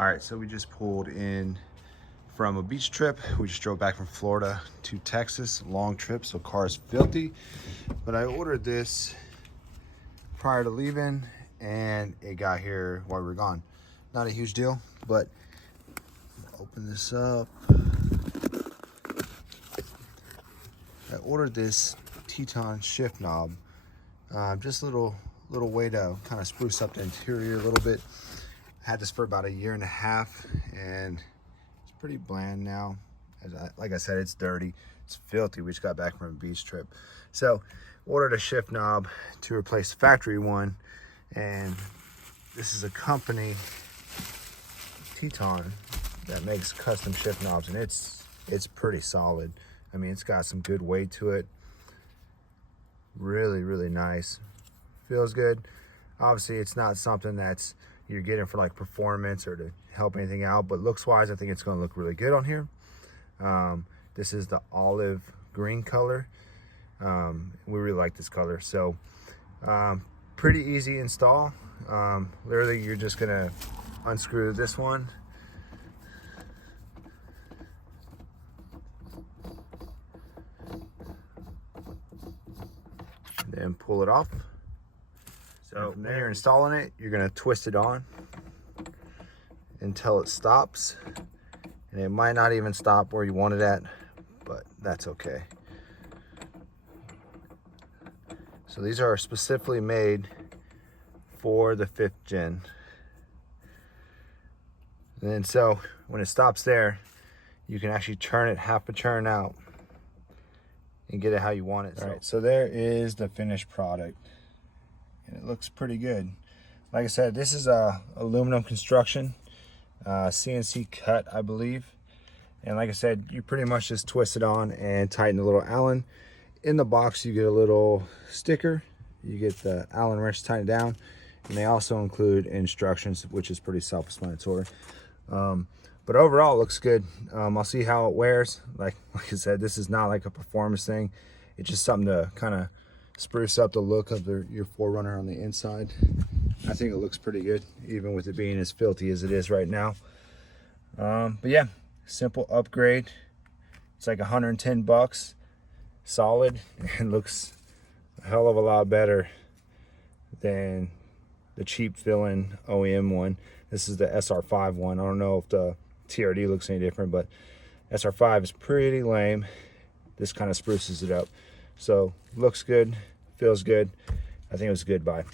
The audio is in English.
All right, so we just pulled in from a beach trip. We just drove back from Florida to Texas, long trip, so car is filthy. But I ordered this prior to leaving and it got here while we were gone. Not a huge deal, but open this up. I ordered this Teton shift knob, just a little way to kind of spruce up the interior a little bit. I had this for about 1.5 years and it's pretty bland now. Like I said, it's dirty, it's filthy. We just got back from a beach trip. So ordered a shift knob to replace the factory one, and this is a company, Teton, that makes custom shift knobs, and it's pretty solid. I mean, it's got some good weight to it. Really nice. Feels good. Obviously, it's not something that's you're getting for like performance or to help anything out, but looks wise, I think it's going to look really good on here. This is the olive green color. We really like this color. So pretty easy install. Literally, you're just gonna unscrew this one, and then pull it off. So when you're installing it, you're gonna twist it on until it stops, and it might not even stop where you want it at, but that's okay. So these are specifically made for the 5th gen. And then so when it stops there, you can actually turn it half a turn out and get it how you want it. All right, so there is the finished product, and it looks pretty good. Like I said, this is a aluminum construction, CNC cut, I believe. And like I said, you pretty much just twist it on and tighten the little Allen. In the box, you get a little sticker. You get the Allen wrench to tighten it down. And they also include instructions, which is pretty self-explanatory. But overall, it looks good. I'll see how it wears. Like I said, this is not like a performance thing. It's just something to kind of spruce up the look of your 4Runner on the inside. I think it looks pretty good, even with it being as filthy as it is right now. But yeah, simple upgrade. It's like 110 bucks, solid, and looks a hell of a lot better than the cheap fill-in OEM one. This is the SR5 one. I don't know if the TRD looks any different, but SR5 is pretty lame. This kind of spruces it up. So looks good, feels good. I think it was a good buy.